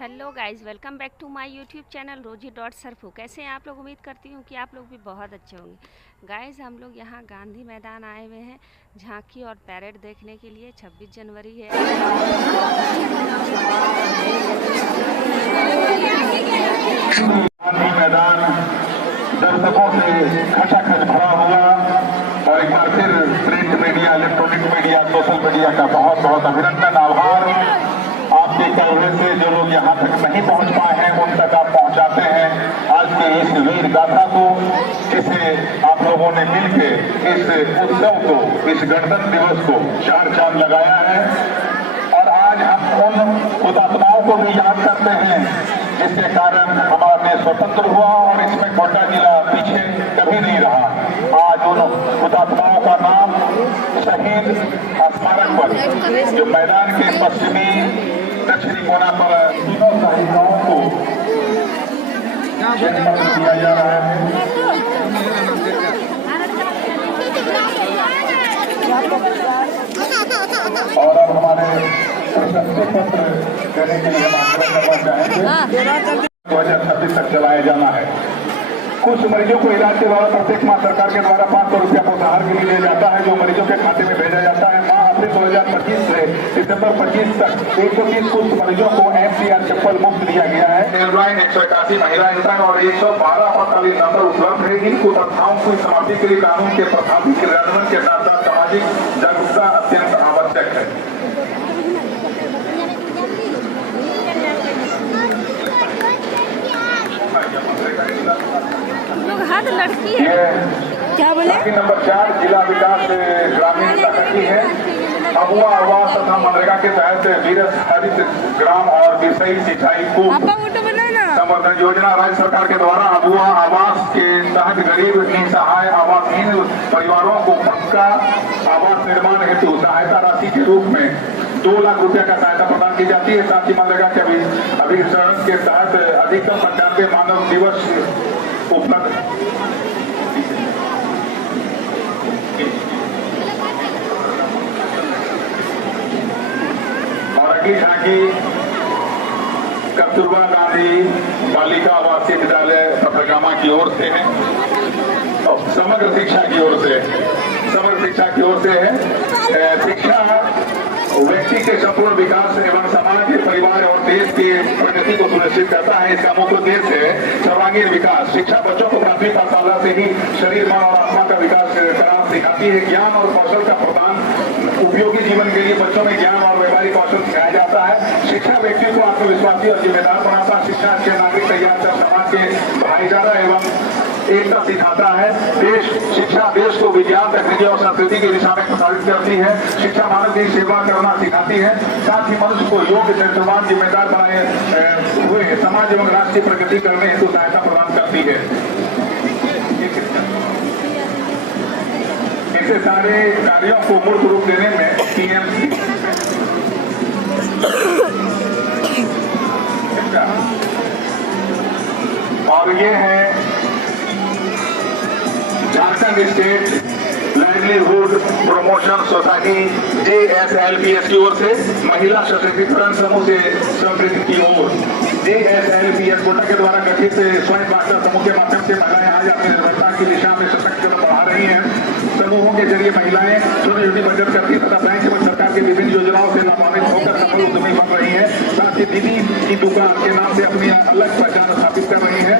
Hello guys, welcome back to my YouTube channel Rosie dot Sarfu. कैसे हैं आप लोग? उम्मीद करती हूँ कि आप लोग भी बहुत अच्छे होंगे। गाइस, हम लोग यहाँ गांधी मैदान आए हुए हैं झांकी और पैरेड देखने के लिए। 26 जनवरी है। गांधी मैदान दर्शकों से खचाखच भरा हुआ और एक बार फिर print media, electronic media, social media का बहुत बहुत अभिनंदन, आभार। आपके कवरेज से जो लोग यहाँ तक नहीं पहुँच पाए हैं उन तक आप पहुँचाते हैं आज के इस वीर गाथा को, जिसे आप लोगों ने मिलकर इस उत्सव को, इस गणतंत्र दिवस को चार चांद लगाया है। और आज हम उन हुतात्माओं को भी याद करते हैं जिसके कारण हमारा देश स्वतंत्र हुआ और इसमें गोड्डा जिला पीछे कभी नहीं रहा। आज उन हुतात्माओं का नाम शहीद स्मारक पर, जो मैदान के पश्चिमी दक्षिणी कोना पर तीनों शहीदों को दिया जा रहा है। और अब हमारे प्रशस्ति पत्र देने के लिए हम आग्रह करना चाहेंगे। 2026 तक चलाया जाना है। कुछ मरीजों को इलाज के द्वारा प्रत्येक माह सरकार के द्वारा 500 रुपया प्रोत्साहन के लिए दिया जाता है, जो मरीजों के खाते में भेजा जाता है। माह अप्रैल 2025 से दिसंबर 25 तक 130 कुछ मरीजों को MCR चप्पल मुफ्त दिया गया है। एयरलाइन 181 महिला इंसान और 112 आपातकालीन नंबर उपलब्ध है। इन कुप्रथाओं की समाप्ति के लिए कानून के प्रभावी क्रियान्वयन के साथ साथ सामाजिक जागरूकता अत्यंत आवश्यक है। लोग हाथ लड़की है क्या बोले? नंबर 4 जिला विकास ग्रामीण की है। अबुआ आवास तथा मनरेगा के तहत वीरस हरित ग्राम और विषयी सिंचाई को संवर्धन योजना राज्य सरकार के द्वारा अबुआ आवास के तहत गरीब निसहाय आवासहीन परिवारों को पक्का आवास निर्माण हेतु सहायता राशि के रूप में 2 लाख रुपया का सहायता प्रदान की जाती है। साथ ही मनरेगा के अभिसरण के तहत अधिकतम 95 मानव दिवस उपलब्ध। और अगली झांकी कस्तूरबा गांधी बालिका आवासीय विद्यालय पथरगामा की ओर से है। समग्र शिक्षा की ओर से है। शिक्षा व्यक्ति के संपूर्ण विकास एवं समाज, परिवार और देश की प्रगति को सुनिश्चित करता है। इसका मुख्य उद्देश्य है सर्वांगीण विकास। शिक्षा बच्चों को प्राथमिक पाठशाला से ही शरीर, मन और आत्मा का विकास कराना सिखाती है। ज्ञान और कौशल का प्रदान, उपयोगी जीवन के लिए बच्चों में ज्ञान और व्यवहारिक कौशल सिखाया जाता है। शिक्षा व्यक्ति को आत्मविश्वासी और जिम्मेदार बनाता है। शिक्षा अच्छे नागरिक तैयार कर समाज के भाईचारा एवं एकता सिखाता है। शिक्षा देश को विज्ञान, तकनीकी और संस्कृति की दिशा में प्रसारित करती है। शिक्षा मानव की सेवा करना सिखाती है। साथ ही मनुष्य को योग्य, चरित्रवान, जिम्मेदार बनाए हुए समाज एवं राष्ट्र की प्रगति करने हेतु सहायता प्रदान करती है। ऐसे सारे कार्यों को मूर्त रूप देने में PMC और ये है Jharkhand state livelihood promotion society JSLPS की ओर से महिला सशक्तिकरण समूह से समृद्धि की ओर JSLPS कोटा के द्वारा गठित स्वयं सहायता समूह के माध्यम से महिलाएं आज अपनी निर्भरता की दिशा में सशक्तिकरण बढ़ा रही हैं। समूहों के जरिए महिलाएं छोटी छोटी बचत करती तथा बैंक एवं सरकार की विभिन्न योजनाओं से लाभान्वित होकर सफल उद्यमी बन रही है। साथ ही दीदी की दुकान के नाम से अपनी अलग पहचान स्थापित कर रही है।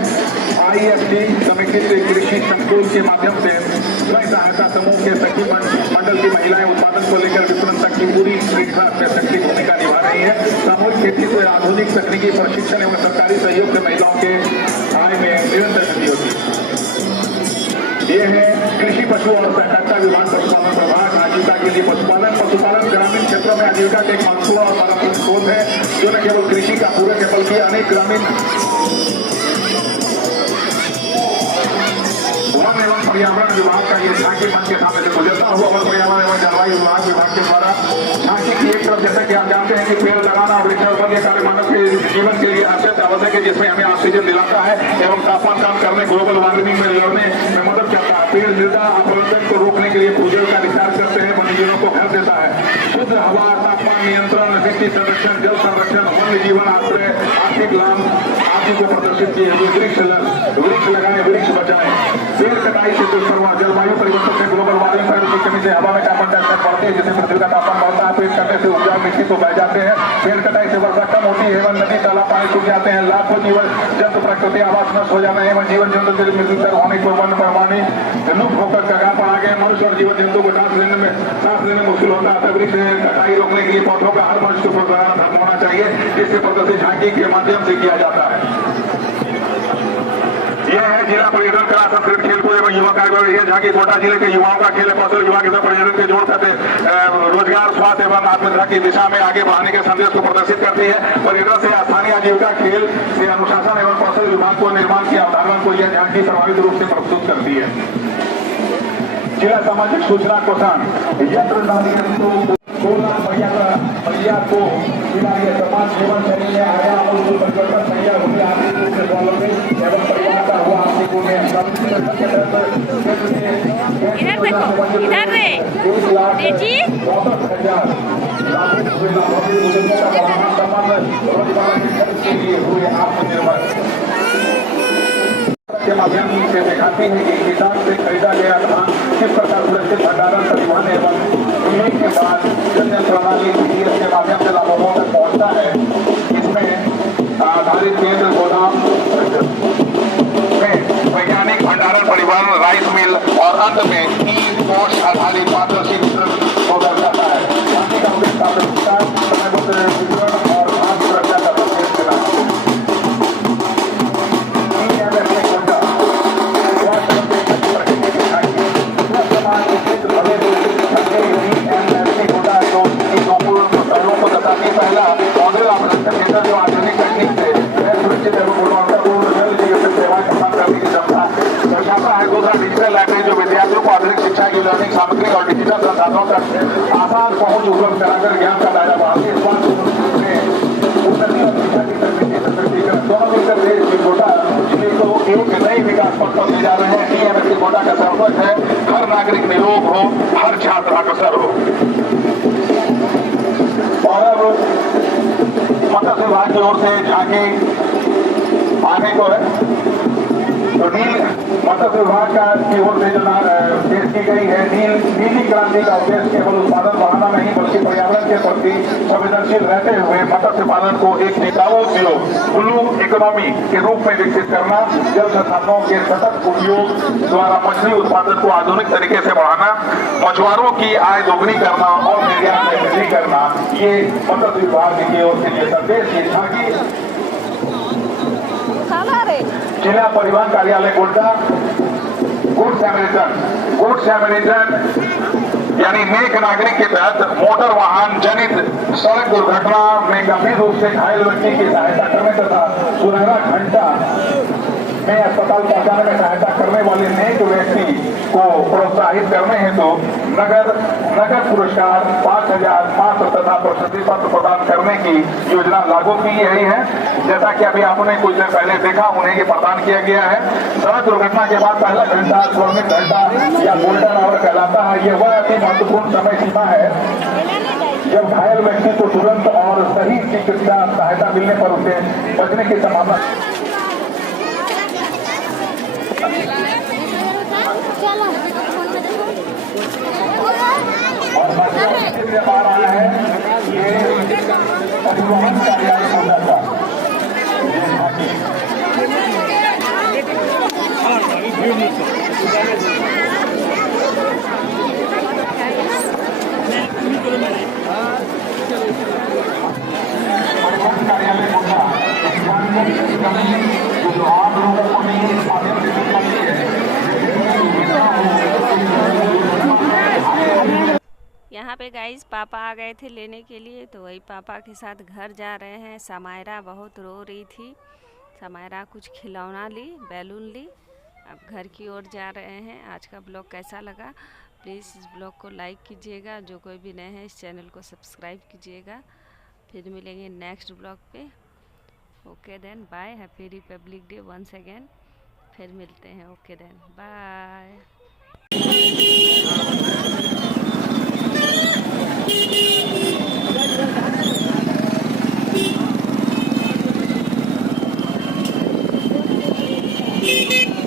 IFT समेकित कृषि संकुल के माध्यम से स्वयं सहायता समूह के सखी मंडल की महिलाएं उत्पादन को लेकर विपणन तक की पूरी श्रृंखला में सक्रिय भूमिका निभा रही है। सामूहिक खेती को आधुनिक तकनीकी प्रशिक्षण एवं सरकारी सहयोग से महिलाओं के आय में निरंतर वृद्धि होती है। ये है कृषि, पशु और सहकारिता विभाग पशुपालन प्रभाग आजीविका के लिए पशुपालन ग्रामीण क्षेत्रों में आजीविका का एक महत्वपूर्ण और पारंपरिक स्रोत है, जो न केवल कृषि का पूरक है बल्कि अनेक ग्रामीण वन एवं पर्यावरण विभाग का ये झांकी मंच के सामने से गुजरता हुआ वन पर्यावरण एवं जलवायु विभाग के द्वारा झांकी की एक तरफ, जैसा कि आप जानते हैं कि पेड़ लगाना वृक्षारोपण के कार्य मानव के जीवन के लिए अत्यंत आवश्यक है, जिसमें हमें ऑक्सीजन दिलाता है एवं तापमान कम करने, ग्लोबल वार्मिंग में लड़ने में मदद करता है। पेड़ मृदा अपरदन को रोकने के लिए भूजल का विस्तार करते हैं, वन्यजीवों को घर देता है। शुद्ध हवा, तापमान नियंत्रण, नदी संरक्षण, जल संरक्षण, वन्य जीवन आश्रय, आर्थिक लाभ आदि को प्रदर्शित किए हुए वृक्ष लगाए, वृक्ष बचाए। पेड़ कटाई से दुष्प्रभाव, जलवायु परिवर्तन से, ग्लोबल वार्मिंग की कमी से हवा में कार्बन डाइऑक्साइड बढ़ती है, जिससे पृथ्वी का तापमान बढ़ता है। पेड़ कटने से उपजाऊ मिट्टी तो बह जाते हैं, पेड़ कटाई से वर्षा कम होती है एवं नदी तालाब पानी सूख जाते हैं। लाखों जीवन जंतु प्रकृति आवास नष्ट हो जाना एवं जीवन जंतु के मृत्यु दर होने को वन प्रमाणी लुप्त होकर कगार पर आ गए। मनुष्य और जीवन जंतु को सांस लेने मुश्किल होता है। वृक्ष कटाई रोकने के लिए पौधों का हर मनुष्य को धर्म होना चाहिए, जिससे प्रदर्शित झांकी के माध्यम से किया जाता है। यह है जिला पर्यटन कला संस्कृति खेलकूद एवं युवा कार्यक्रम। यह झांकी कोटा जिले के युवाओं का खेल है। कौशल युवा के साथ पर्यटन के जोड़ करते रोजगार, स्वास्थ्य एवं आत्मनिर्भरता की दिशा में आगे बढ़ाने के संदेश को प्रदर्शित करती है। पर्यटन से स्थानीय आजीविका, खेल से अनुशासन एवं कौशल विभाग को निर्माण की अवधारणा को यह झांकी प्रभावित रूप से प्रस्तुत करती है। जिला सामाजिक सूचना कोषांग यंत्र 2 लाख महिला को समाज जीवन शैली में आया और परिवर्तन महिला होगी आर्थिक रूप से स्वावलंबी एवं परिवार का हुआ आर्थिक इधर रे 1,64,000 हुए आत्मनिर्भर के माध्यम से दिखाती है कि किसान से खरीदा गया धान किस प्रकार सुरक्षित भंडारण, परिवहन एवं बिक्री के बाद जन प्रणाली जीपीएस के माध्यम से लाभों तक पहुंचता है। इसमें आधारित केंद्र गोदाम में वैज्ञानिक भंडारण, परिवहन, राइस मिल और अंत में ई पोस्ट आधारित पारदर्शी वितरण को दर्शाता है। पानी का उद्देश्य प्राथमिकता, समयबद्ध वितरण और खाद्य सुरक्षा का संदेश देना है। पहला मॉडल ऑपरेशन जो आधुनिक तकनीक से सुरक्षित एवं गुणवत्तापूर्ण जल जीवन सेवाएं प्रदान करने की क्षमता दर्शाता है। दूसरा डिजिटल लाइब्रेरी जो विद्यार्थियों को आधुनिक शिक्षा की लर्निंग सामग्री और डिजिटल संसाधनों तक आसान पहुंच उपलब्ध कराकर ज्ञान का दायरा बढ़ाती है। उन्नति और शिक्षा की तकनीकी सशक्तिकरण दोनों मिलकर देश की कोटा जिले को एक नई विकास पथ पर ले जा रहे हैं। टीएमएससी कोटा का सर्वोच्च है हर नागरिक निरोग हो, हर छात्र अग्रसर हो। और अब मत्स्य विभाग की ओर से झांकी आने को है तो मत्स्य विभाग की ओर से जो पेश की गई है नीली क्रांति का उद्देश्य केवल उत्पादन बढ़ाना नहीं बल्कि पर्यावरण के प्रति संवेदनशील रहते हुए मत्स्य पालन को एक टिकाऊ उद्योग, ब्लू इकोनॉमी के रूप में विकसित करना, जल संसाधनों के सतत उपयोग द्वारा मछली उत्पादन को आधुनिक तरीके से बढ़ाना, मछुआरों की आय दोगुनी करना और निर्यात में वृद्धि करना, ये मत्स्य विभाग की ओर से ये संदेश ये झांकी जिला परिवहन कार्यालय गोड्डा गुड सैमरिटन यानी नेक नागरिक के तहत मोटर वाहन जनित सड़क दुर्घटना में गंभीर रूप से घायल व्यक्ति की सहायता करने तथा सुनहरा घंटा में अस्पताल पहुंचाने में सहायता करने वाले नेक व्यक्ति को प्रोत्साहित करने हेतु नगद पुरस्कार 5,500 तथा प्रशस्ति पत्र प्रदान करने की योजना लागू की गई है। जैसा कि अभी आपने कुछ देर पहले देखा, उन्हें ये प्रदान किया गया है। सड़क दुर्घटना के बाद पहला घंटा स्वर्णिम घंटा या गोल्डन आवर कहलाता है। यह वह अति महत्वपूर्ण समय सीमा है जब घायल व्यक्ति को तुरंत और सही चिकित्सा सहायता मिलने पर उसे बचने की संभावना और बाहर आया है। ये परिवहन कार्यालय होता था। परिवहन कार्यालय होता जो आम लोगों को नहीं यहाँ पे गाइस पापा आ गए थे लेने के लिए, तो वही पापा के साथ घर जा रहे हैं। समायरा बहुत रो रही थी। समायरा कुछ खिलौना ली, बैलून ली। अब घर की ओर जा रहे हैं। आज का ब्लॉग कैसा लगा प्लीज़ इस ब्लॉग को लाइक कीजिएगा। जो कोई भी नए हैं इस चैनल को सब्सक्राइब कीजिएगा। फिर मिलेंगे नेक्स्ट ब्लॉग पे। Okay then bye. Happy Republic Day once again. फिर मिलते हैं। Okay then bye. हैं।